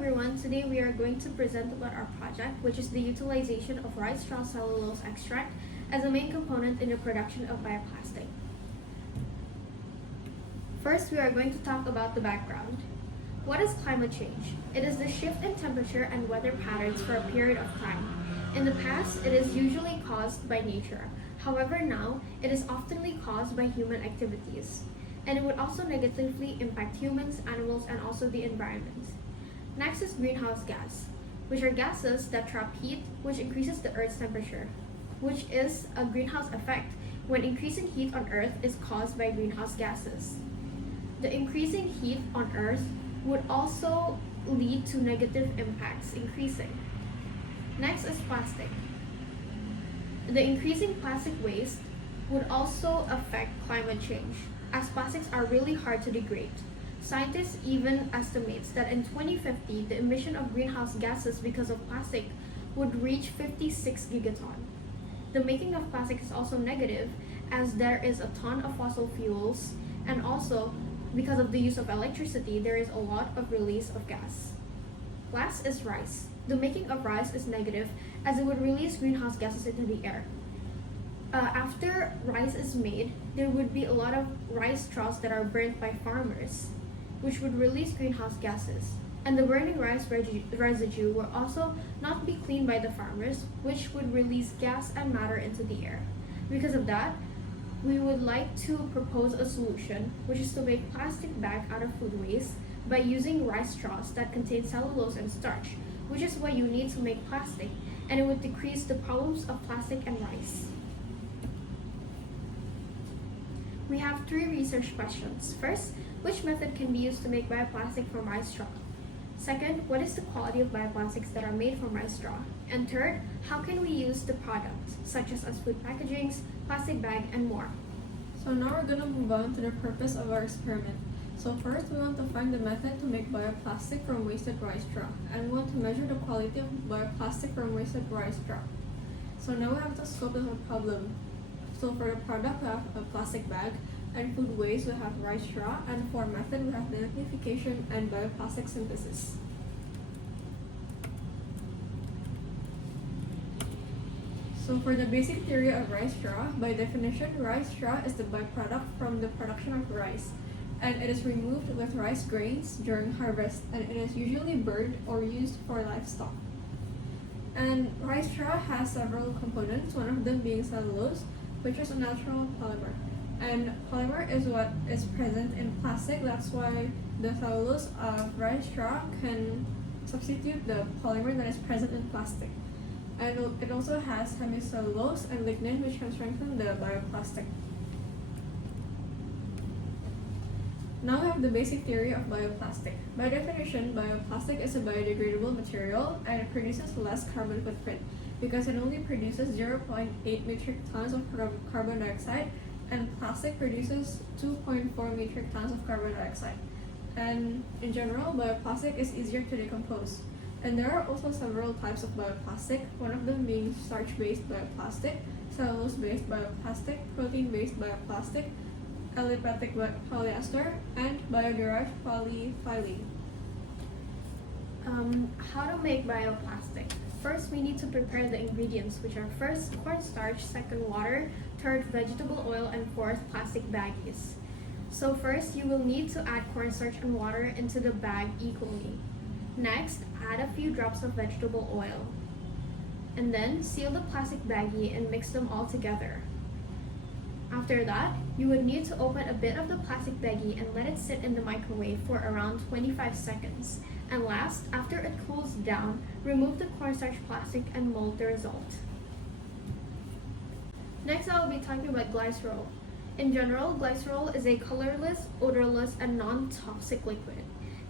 everyone, today we are going to present about our project, which is the utilization of rice straw cellulose extract as a main component in the production of bioplastic. First, we are going to talk about the background. What is climate change? It is the shift in temperature and weather patterns for a period of time. In the past, it is usually caused by nature. However, now, it is oftenly caused by human activities, and it would also negatively impact humans, animals, and also the environment. Next is greenhouse gas, which are gases that trap heat, which increases the Earth's temperature, which is a greenhouse effect when increasing heat on Earth is caused by greenhouse gases. The increasing heat on Earth would also lead to negative impacts increasing. Next is plastic. The increasing plastic waste would also affect climate change, as plastics are really hard to degrade. Scientists even estimate that in 2050, the emission of greenhouse gases because of plastic would reach 56 gigaton. The making of plastic is also negative, as there is a ton of fossil fuels, and also because of the use of electricity, there is a lot of release of gas. Last is rice. The making of rice is negative, as it would release greenhouse gases into the air. After rice is made, there would be a lot of rice straws that are burnt by farmers, which would release greenhouse gases. And the burning rice residue will also not be cleaned by the farmers, which would release gas and matter into the air. Because of that, we would like to propose a solution, which is to make plastic bag out of food waste by using rice straws that contain cellulose and starch, which is what you need to make plastic, and it would decrease the problems of plastic and rice. We have 3 research questions. First, which method can be used to make bioplastic from rice straw? Second, what is the quality of bioplastics that are made from rice straw? And third, how can we use the products, such as food packagings, plastic bag, and more? So now we're going to move on to the purpose of our experiment. So first, we want to find the method to make bioplastic from wasted rice straw, and we want to measure the quality of bioplastic from wasted rice straw. So now we have to scope the problem. So for the product, we have a plastic bag, and food waste, we have rice straw, and for method, we have identification and bioplastic synthesis. So for the basic theory of rice straw, by definition, rice straw is the byproduct from the production of rice, and it is removed with rice grains during harvest, and it is usually burned or used for livestock. And rice straw has several components, one of them being cellulose, which is a natural polymer. And polymer is what is present in plastic. That's why the cellulose of rice straw can substitute the polymer that is present in plastic. And it also has hemicellulose and lignin, which can strengthen the bioplastic. Now we have the basic theory of bioplastic. By definition, bioplastic is a biodegradable material, and it produces less carbon footprint because it only produces 0.8 metric tons of carbon dioxide, and plastic produces 2.4 metric tons of carbon dioxide. And in general, bioplastic is easier to decompose. And there are also several types of bioplastic, one of them being starch-based bioplastic, cellulose-based bioplastic, protein-based bioplastic, aliphatic polyester, and bio-derived polyethylene. How to make bioplastic? First, we need to prepare the ingredients, which are first cornstarch, second water, third vegetable oil, and fourth plastic baggies. So first, you will need to add cornstarch and water into the bag equally. Next, add a few drops of vegetable oil. And then, seal the plastic baggie and mix them all together. After that, you would need to open a bit of the plastic baggie and let it sit in the microwave for around 25 seconds. And last, after it cools down, remove the cornstarch plastic and mold the result. Next, I will be talking about glycerol. In general, glycerol is a colorless, odorless, and non-toxic liquid.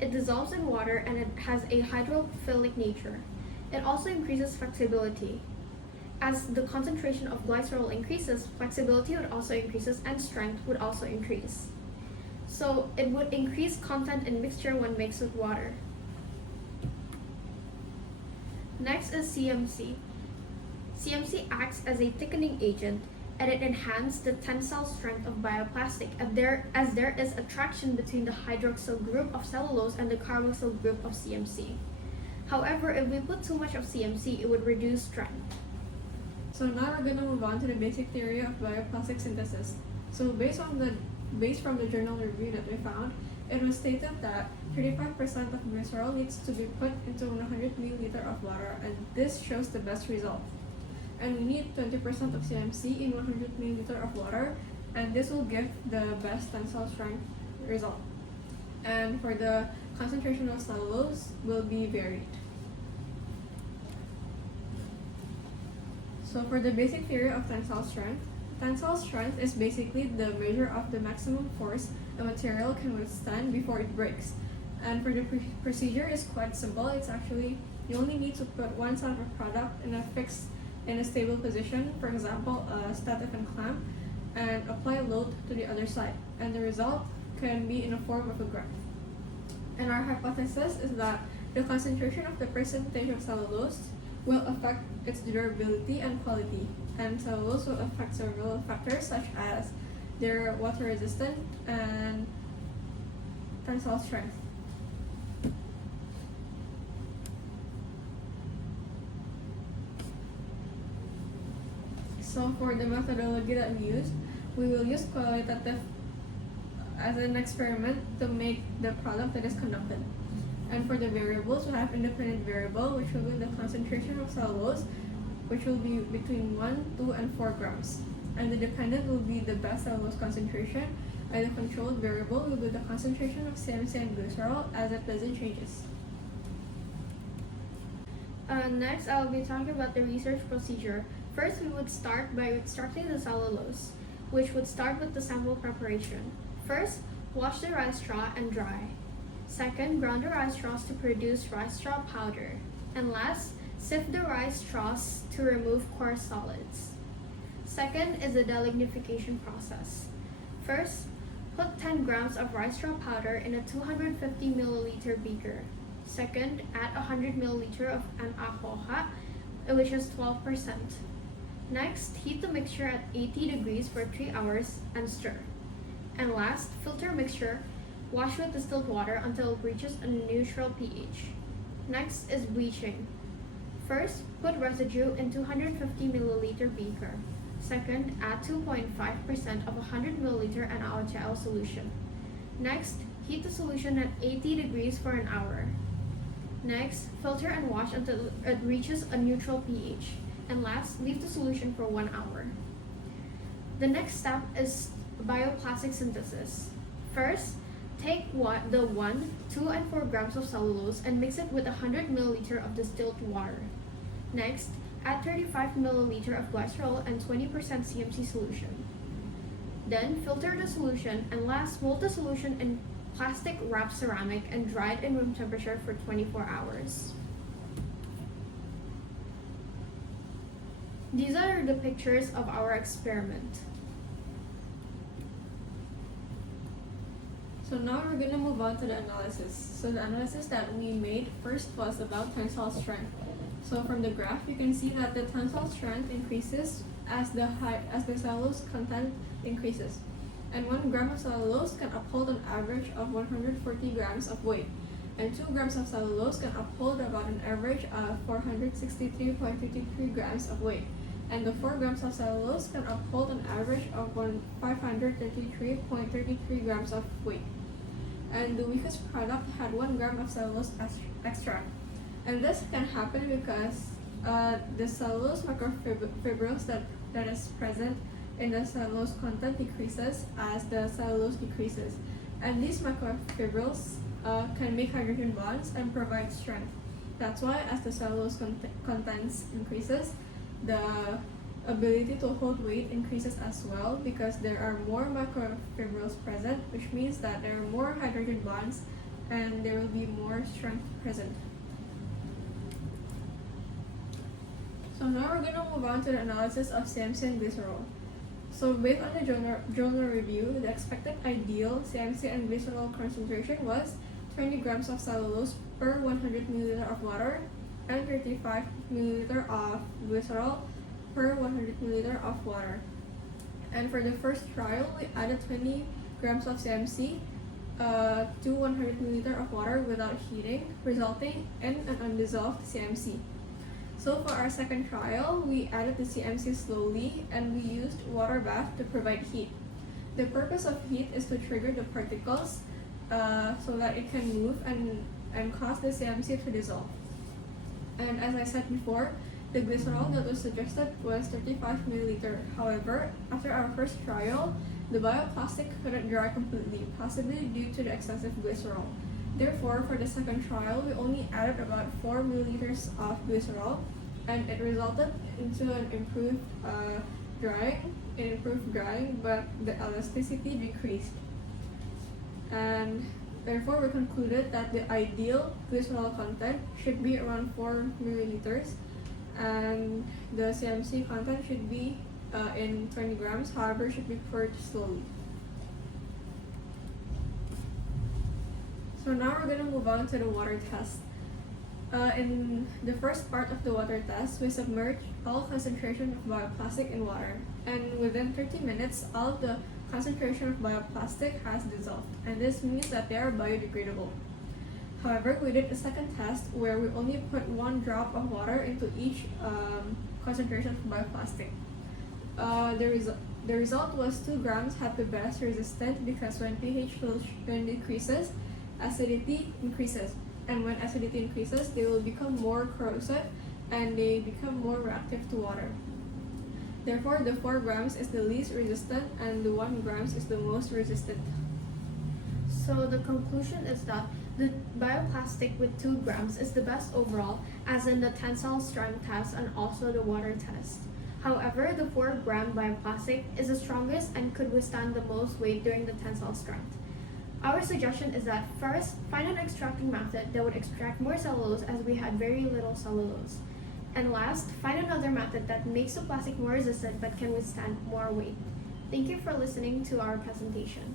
It dissolves in water and it has a hydrophilic nature. It also increases flexibility. As the concentration of glycerol increases, flexibility would also increase and strength would also increase. So it would increase content in mixture when mixed with water. Next is CMC. CMC acts as a thickening agent, and it enhances the tensile strength of bioplastic as there is attraction between the hydroxyl group of cellulose and the carboxyl group of CMC. However, if we put too much of CMC, it would reduce strength. So now we're going to move on to the basic theory of bioplastic synthesis. So based from the journal review that we found, it was stated that 35% of glycerol needs to be put into 100 milliliter of water, and this shows the best result. And we need 20% of CMC in 100 milliliter of water, and this will give the best tensile strength result. And for the concentration of cellulose will be varied. So for the basic theory of tensile strength is basically the measure of the maximum force a material can withstand before it breaks. And for the procedure is quite simple. It's actually, you only need to put one side of a product in a stable position, for example, a static and clamp, and apply load to the other side. And the result can be in the form of a graph. And our hypothesis is that the concentration of the percentage of cellulose will affect its durability and quality, and cellulose will affect several factors such as their water resistant and tensile strength. So for the methodology that we used, we will use qualitative as an experiment to make the product that is conducted. And for the variables, we have independent variable, which will be the concentration of cellulose, which will be between 1, 2, and 4 grams. And the dependent will be the best cellulose concentration, and the controlled variable will be the concentration of CMC and glycerol as it doesn't changes. Next, I'll be talking about the research procedure. First, we would start by extracting the cellulose, which would start with the sample preparation. First, wash the rice straw and dry. Second, ground the rice straws to produce rice straw powder. And last, sift the rice straws to remove coarse solids. Second is the delignification process. First, put 10 grams of rice straw powder in a 250 milliliter beaker. Second, add 100 milliliter of an alcohol, which is 12%. Next, heat the mixture at 80 degrees for 3 hours and stir. And last, filter mixture. Wash with distilled water until it reaches a neutral pH. Next is bleaching. First, put residue in 250 milliliter beaker. Second, add 2.5% of 100 milliliter NaOHL solution. Next, heat the solution at 80 degrees for an hour. Next, filter and wash until it reaches a neutral pH. And last, leave the solution for 1 hour. The next step is bioplastic synthesis. First, take the 1, 2, and 4 grams of cellulose and mix it with 100 milliliter of distilled water. Next, add 35 milliliter of glycerol and 20% CMC solution. Then, filter the solution, and last, mold the solution in plastic wrapped ceramic and dry it in room temperature for 24 hours. These are the pictures of our experiment. So now we're going to move on to the analysis. So the analysis that we made first was about tensile strength. So from the graph, you can see that the tensile strength increases as the cellulose content increases. And 1 gram of cellulose can uphold an average of 140 grams of weight. And 2 grams of cellulose can uphold about an average of 463.53 grams of weight. And the 4 grams of cellulose can uphold an average of 533.33 grams of weight. And the weakest product had 1 gram of cellulose extract. And this can happen because the cellulose microfibrils that is present in the cellulose content decreases as the cellulose decreases. And these microfibrils can make hydrogen bonds and provide strength. That's why as the cellulose contents increases, the ability to hold weight increases as well because there are more microfibrils present, which means that there are more hydrogen bonds and there will be more strength present. So now we're going to move on to the analysis of CMC and glycerol. So based on the journal review, the expected ideal CMC and glycerol concentration was 20 grams of cellulose per 100 milliliter of water and 35 milliliter of glycerol per 100 milliliter of water. And for the first trial, we added 20 grams of CMC to 100 milliliter of water without heating, resulting in an undissolved CMC. So for our second trial, we added the CMC slowly and we used water bath to provide heat. The purpose of heat is to trigger the particles so that it can move and cause the CMC to dissolve. And as I said before, the glycerol that was suggested was 35 milliliter. However, after our first trial, the bioplastic couldn't dry completely, possibly due to the excessive glycerol. Therefore, for the second trial, we only added about 4 milliliters of glycerol, and it resulted into an improved drying, but the elasticity decreased. And therefore, we concluded that the ideal glycerol content should be around 4 milliliters, and the CMC content should be in 20 grams, however, should be poured slowly. So now we're going to move on to the water test. In the first part of the water test, we submerged all concentration of bioplastic in water, and within 30 minutes, all of the concentration of bioplastic has dissolved, and this means that they are biodegradable. However, we did a second test where we only put 1 drop of water into each concentration of bioplastic. The result was 2 grams have the best resistant because when pH decreases, acidity increases. And when acidity increases, they will become more corrosive and they become more reactive to water. Therefore, the 4 grams is the least resistant and the 1 grams is the most resistant. So the conclusion is that the bioplastic with 2 grams is the best overall, as in the tensile strength test and also the water test. However, the 4-gram bioplastic is the strongest and could withstand the most weight during the tensile strength. Our suggestion is that first, find an extracting method that would extract more cellulose as we had very little cellulose. And last, find another method that makes the plastic more resistant but can withstand more weight. Thank you for listening to our presentation.